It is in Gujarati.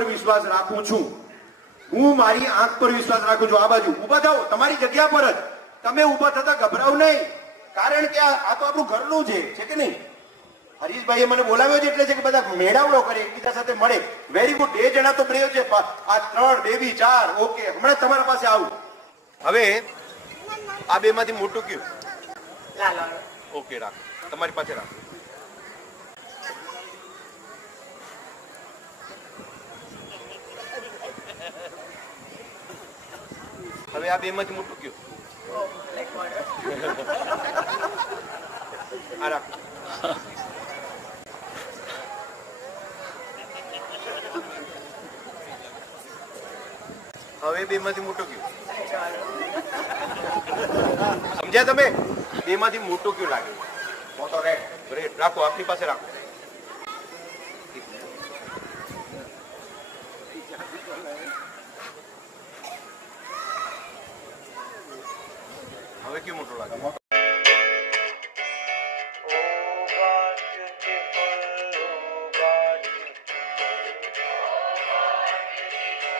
પર વિશ્વાસ રાખું છું, હું મારી આંખ પર વિશ્વાસ રાખું છું. આ બાજુ ઉભા થાઓ, તમારી જગ્યા પર જ તમે ઉભા થતા ગભરાવ નહીં, કારણ કે આ તો આપણું ઘરનું છે કે નહીં? હરીશભાઈએ મને બોલાવ્યો છે એટલે છે કે બધા મેળાવડો કરે, એકબીજા સાથે મળે. Very good. 2 જણા તો પ્રિય છે, આ 3 બેબી 4. ઓકે, હમણાં તમારા પાસે આવું. હવે આ બે માંથી મોટું કયું? ઓકે, રાખો, તમારી પાસે રાખો. હવે આ બે માંથી મોટું કયું? આ રાખો. હવે બે માંથી મોટું કયું? સમજ્યા તમે? બે માંથી મોટું કયું લાગે? મોટો રેડ. રેડ રાખો, આપની પાસે રાખો. હવે કયું મોટું લાગે?